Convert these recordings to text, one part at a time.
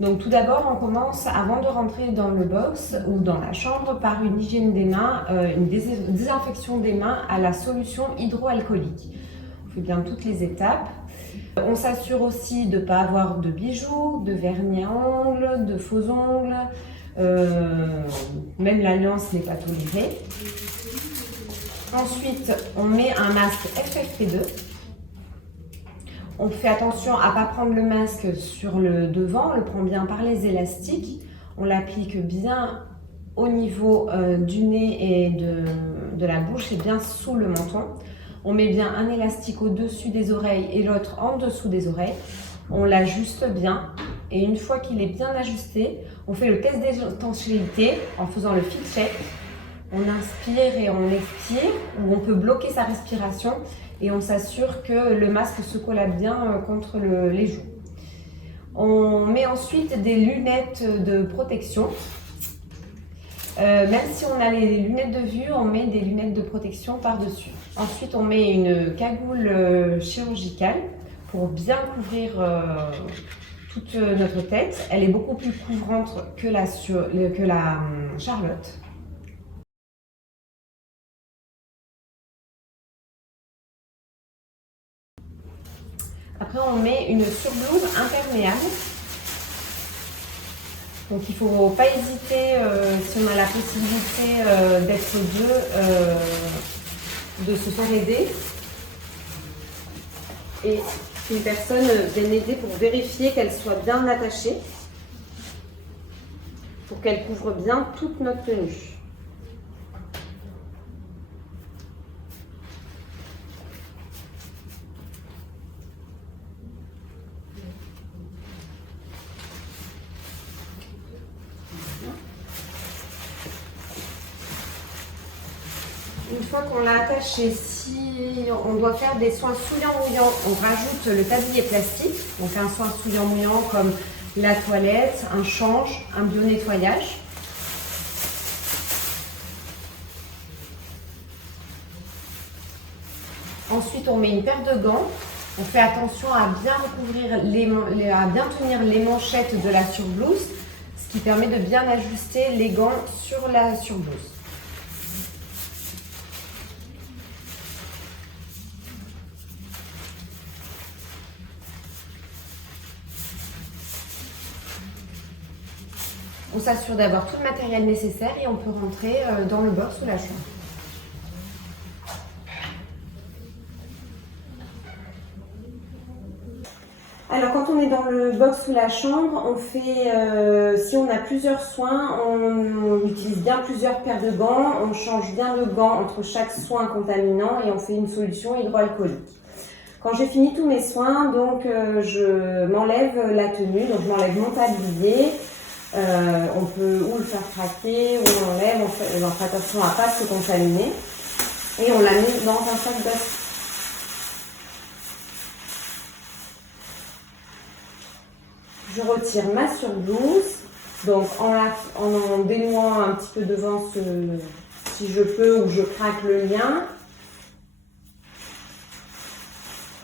Donc tout d'abord, on commence, avant de rentrer dans le box ou dans la chambre, par une hygiène des mains, une désinfection des mains à la solution hydroalcoolique. On fait bien toutes les étapes. On s'assure aussi de ne pas avoir de bijoux, de vernis à ongles, de faux ongles, même l'alliance n'est pas tolérée. Ensuite, on met un masque FFP2. On fait attention à ne pas prendre le masque sur le devant, on le prend bien par les élastiques. On l'applique bien au niveau du nez et de la bouche et bien sous le menton. On met bien un élastique au-dessus des oreilles et l'autre en dessous des oreilles. On l'ajuste bien et une fois qu'il est bien ajusté, on fait le test d'étanchéité en faisant le fit check. On inspire et on expire, ou on peut bloquer sa respiration et on s'assure que le masque se colle bien contre les joues. On met ensuite des lunettes de protection. Même si on a les lunettes de vue, on met des lunettes de protection par-dessus. Ensuite, on met une cagoule chirurgicale pour bien couvrir toute notre tête. Elle est beaucoup plus couvrante que la Charlotte. Après, on met une surblouse imperméable. Donc, il ne faut pas hésiter, si on a la possibilité d'être deux, de se faire aider. Et qu'une personne vienne aider pour vérifier qu'elle soit bien attachée, pour qu'elle couvre bien toute notre tenue. Une fois qu'on l'a attaché, si on doit faire des soins souillants-mouillants, on rajoute le tablier plastique. On fait un soin souillant-mouillant comme la toilette, un change, un bio-nettoyage. Ensuite, on met une paire de gants. On fait attention à bien recouvrir à bien tenir les manchettes de la surblouse, ce qui permet de bien ajuster les gants sur la surblouse. On s'assure d'avoir tout le matériel nécessaire et on peut rentrer dans le box ou la chambre. Alors quand on est dans le box ou la chambre, on fait, si on a plusieurs soins, on utilise bien plusieurs paires de gants, on change bien de gants entre chaque soin contaminant et on fait une solution hydroalcoolique. Quand j'ai fini tous mes soins, donc je m'enlève la tenue, donc je m'enlève mon tablier. On peut ou le faire craquer ou on l'enlève, on fait attention à ne pas se contaminer et on la met dans un sac d'os. Je retire ma surblouse, donc en dénouant un petit peu devant si je peux, ou je craque le lien.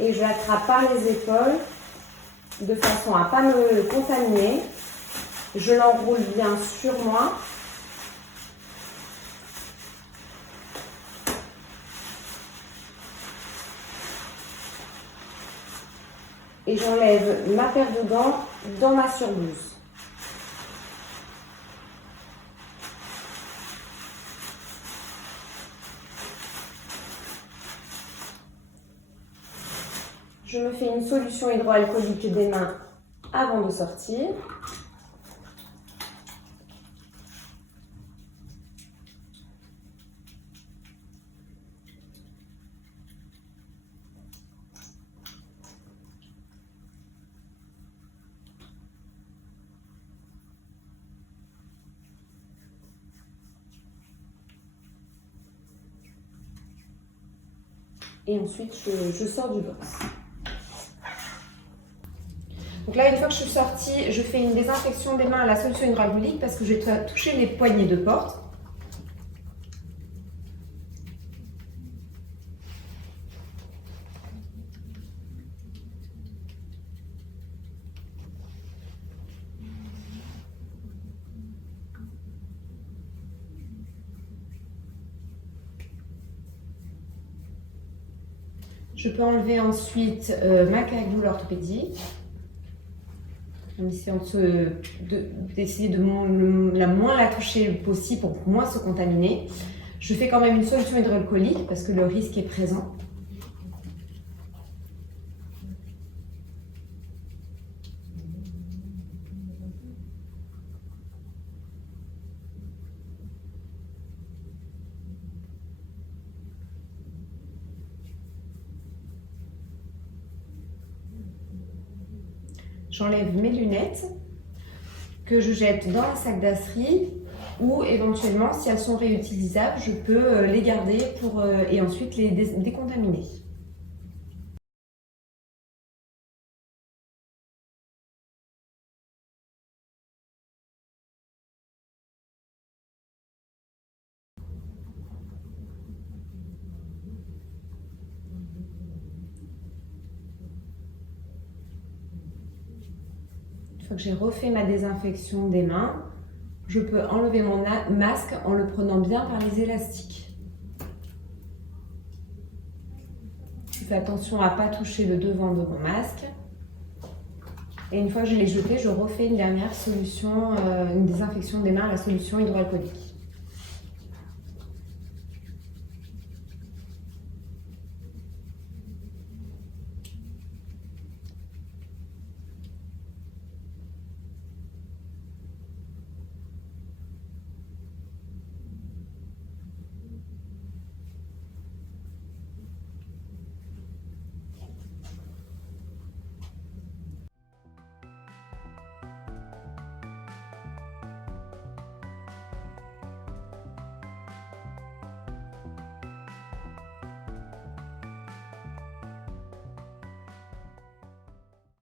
Et je l'attrape par les épaules de façon à ne pas me contaminer. Je l'enroule bien sur moi. Et j'enlève ma paire de gants dans ma surblouse. Je me fais une solution hydroalcoolique des mains avant de sortir. Et ensuite, je sors du box. Donc là, une fois que je suis sortie, je fais une désinfection des mains à la solution hydroalcoolique parce que j'ai touché les poignées de porte. Je peux enlever ensuite ma cagoule orthopédique, en essayant d'essayer de la moins la toucher possible pour moins se contaminer. Je fais quand même une solution hydroalcoolique parce que le risque est présent. J'enlève mes lunettes que je jette dans un sac d'asserie ou éventuellement, si elles sont réutilisables, je peux les garder et ensuite les décontaminer. Une fois que j'ai refait ma désinfection des mains, je peux enlever mon masque en le prenant bien par les élastiques. Je fais attention à ne pas toucher le devant de mon masque. Et une fois que je l'ai jeté, je refais une dernière solution, une désinfection des mains à la solution hydroalcoolique.